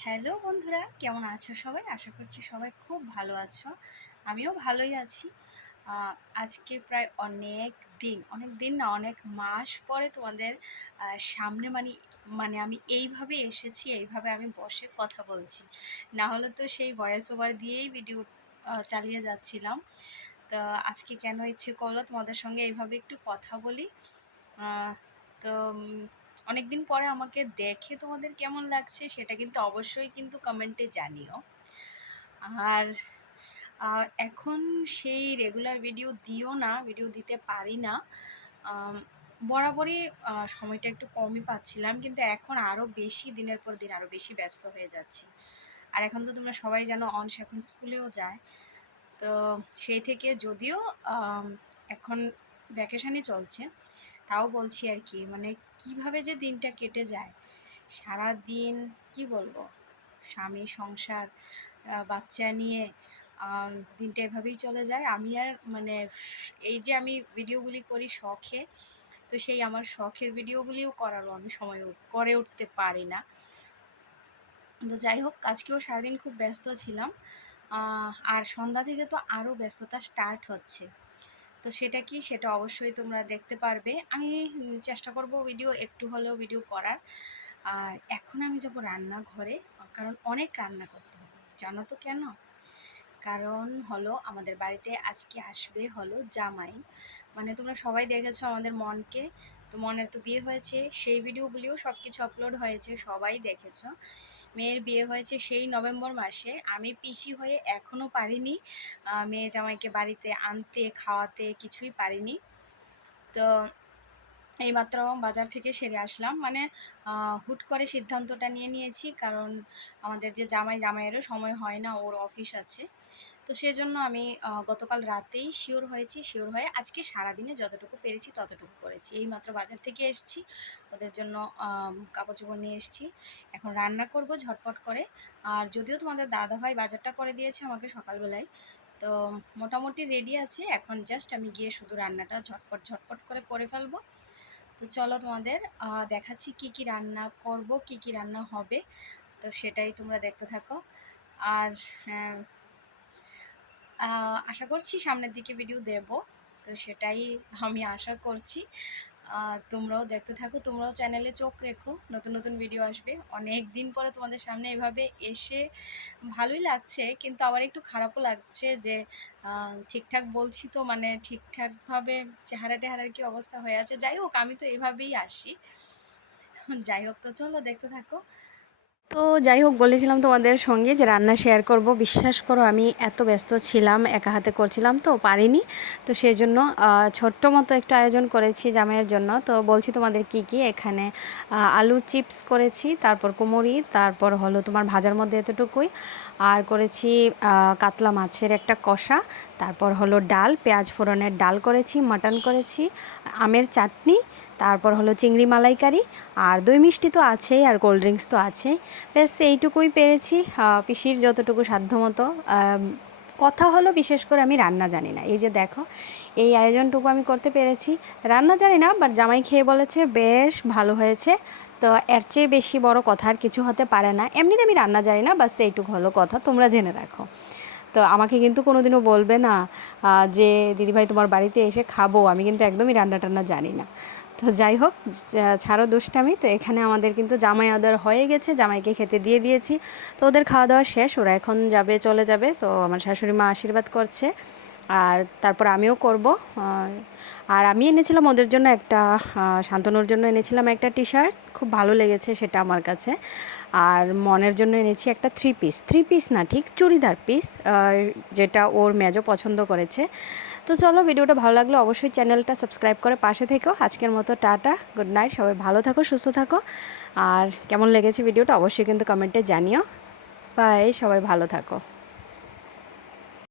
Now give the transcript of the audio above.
Hello বন্ধুরা, কেমন আছো সবাই? আশা করছি সবাই খুব ভালো আছো। আমিও ভালোই আছি। আজকে প্রায় অনেক দিন অনেক দিন না, অনেক মাস পরে তোমাদের সামনে মানে মানে আমি এইভাবে এসেছি, এইভাবে আমি বসে কথা বলছি। না হলে তো সেই ভয়েস ওভার দিয়েই ভিডিও চালিয়ে যাচ্ছিলাম। তো আজকে কেন ইচ্ছে করল তোমাদের সঙ্গে এইভাবে একটু কথা বলি? তো উম, অনেকদিন পরে আমাকে দেখে তোমাদের কেমন লাগছে সেটা কিন্তু অবশ্যই কিন্তু কমেন্টে জানিও। আর এখন সেই রেগুলার ভিডিও দিও না ভিডিও দিতে পারি না। বরাবরই সময়টা একটু কমই পাচ্ছিলাম কিন্তু এখন আরও বেশি দিনের পর দিন আরও বেশি ব্যস্ত হয়ে যাচ্ছি। আর এখন তো তোমরা সবাই জানো অংশ এখন স্কুলেও যায়। তো সেই থেকে যদিও এখন ভ্যাকেশানই চলছে। তাও বলছি আর কি মানে কীভাবে যে দিনটা কেটে যায়। সারা দিন কি বলব, স্বামী, সংসার বাচ্চা নিয়ে দিনটা এভাবেই চলে যায়। আমি আর মানে এই যে আমি ভিডিওগুলি করি শখে, তো সেই আমার শখের ভিডিওগুলিও করারও আমি সময় করে উঠতে পারি না। তো যাই হোক, আজকেও সারাদিন খুব ব্যস্ত ছিলাম। আর সন্ধ্যা থেকে তো আরও ব্যস্ততা স্টার্ট হচ্ছে। তো সেটা কি সেটা অবশ্যই তোমরা দেখতে পারবে। আমি চেষ্টা করব ভিডিও একটু হলেও ভিডিও করার। আর এখন আমি যাব রান্নাঘরে, কারণ অনেক রান্না করতে হবে। জানো তো কেন? কারণ হলো আমাদের বাড়িতে আজকে আসবে হলো জামাই। মানে তোমরা সবাই দেখেছ আমাদের মনকে। তো মনের তো বিয়ে হয়েছে, সেই ভিডিওগুলিও সব কিছু আপলোড হয়েছে, সবাই দেখেছ। মেয়ের বিয়ে হয়েছে সেই নভেম্বর মাসে। আমি পিসি হয়ে এখনও পারিনি। মেয়ে জামাইকে বাড়িতে আনতে, খাওয়াতে কিছুই পারিনি। তো এইমাত্র বাজার থেকে সেরে আসলাম। মানে হুট করে সিদ্ধান্তটা নিয়ে নিয়েছি। কারণ আমাদের যে জামাই জামাইয়েরও সময় হয় না, ওর অফিস আছে। তো সেই জন্য আমি গতকাল রাতেই শিওর হয়েছি শিওর হয়ে আজকে সারাদিনে যতটুকু পেরেছি ততটুকু করেছি। এইমাত্র বাজার থেকে এসেছি ওদের জন্য কাপড় চোপড় নিয়ে এসেছি। এখন রান্না করব ঝটপট করে। আর যদিও তোমাদের দাদা ভাই বাজারটা করে দিয়েছে আমাকে সকালবেলায় তো মোটামুটি রেডি আছে। এখন জাস্ট আমি গিয়ে শুধু রান্নাটা ঝটপট ঝটপট করে করে ফেলব। তো চলো তোমাদের দেখাচ্ছি কি কি রান্না করব কি কি রান্না হবে। তো সেটাই তোমরা দেখতে থাকো। আর হ্যাঁ, আশা করছি সামনের দিকে ভিডিও দেব। তো সেটাই আমি আশা করছি। তোমরাও দেখতে থাকো, তোমরাও চ্যানেলে চোখ রেখো। নতুন নতুন ভিডিও আসবে। অনেক দিন পরে তোমাদের সামনে এভাবে এসে ভালোই লাগছে, কিন্তু আবার একটু খারাপও লাগছে যে ঠিকঠাক বলছি তো মানে ঠিকঠাকভাবে চেহারা টেহারার কি অবস্থা হয়ে আছে? যাই হোক, আমি তো এভাবেই আসি। যাই হোক, তো চলো দেখতে থাকো। তো যাই হোক, বলেছিলাম তোমাদের সঙ্গে যে রান্না শেয়ার করব। বিশ্বাস করো, আমি এত ব্যস্ত ছিলাম, একা হাতে করছিলাম, তো পারিনি। তো সেই জন্য ছোট্ট মতো একটু আয়োজন করেছি জামাইয়ের জন্য। তো বলছি তোমাদের কি কি? এখানে আলুর চিপস করেছি, তারপর কুমড়ি, তারপর হলো তোমার ভাজার মধ্যে এতটুকুই। আর করেছি কাতলা মাছের একটা কষা, তারপর হলো ডাল, পেঁয়াজ ফোড়নের ডাল করেছি, মাটন করেছি, আমের চাটনি তারপর হলো চিংড়ি মালাইকারি, আর দই মিষ্টি তো আছেই, আর কোল্ড ড্রিঙ্কস তো আছেই। ব্যাস, এইটুকুই পেরেছি পিসির যতটুকু সাধ্যমতো কথা হলো বিশেষ করে আমি রান্না জানি না। এই যে দেখো, এই আয়োজনটুকু আমি করতে পেরেছি। রান্না জানি না বাট জামাই খেয়ে বলেছে, বেশ, ভালো হয়েছে। তো এর চেয়ে বেশি বড় কথা আর কিছু হতে পারে না। এমনিতে আমি রান্না জানি না বাস এইটুকু হলো কথা, তোমরা জেনে রাখো। তো আমাকে কিন্তু কোনোদিনও বলবে না যে, দিদিভাই, তোমার বাড়িতে এসে খাব। আমি কিন্তু একদমই রান্না টান্না জানি না। তো যাই হোক ছাড়ো দুষ্টামি। তো এখানে আমাদের কিন্তু জামাই আদর হয়ে গেছে, জামাইকে খেতে দিয়ে দিয়েছি। তো ওদের খাওয়া দাওয়া শেষ, ওরা এখন যাবে, চলে যাবে। তো আমার শাশুড়ি মা আশীর্বাদ করছে। আর তারপর আমিও করব। আর আমি এনেছিলাম ওদের জন্য একটা শান্তনুর জন্য এনেছিলাম একটা টি শার্ট খুব ভালো লেগেছে সেটা আমার কাছে। আর মনের জন্য এনেছি একটা থ্রি পিস থ্রি পিস না, ঠিক চুড়িদার পিস যেটা ওর মেজো পছন্দ করেছে। তো চলো ভিডিওটা ভালো লাগলে অবশ্যই চ্যানেলটা সাবস্ক্রাইব করে পাশে থেকেও। আজকের মতো টাটা গুড নাইট সবাই ভালো থাকো, সুস্থ থাকো। আর কেমন লেগেছে ভিডিওটা অবশ্যই কিন্তু কমেন্টে জানিও। বাই সবাই ভালো থাকো।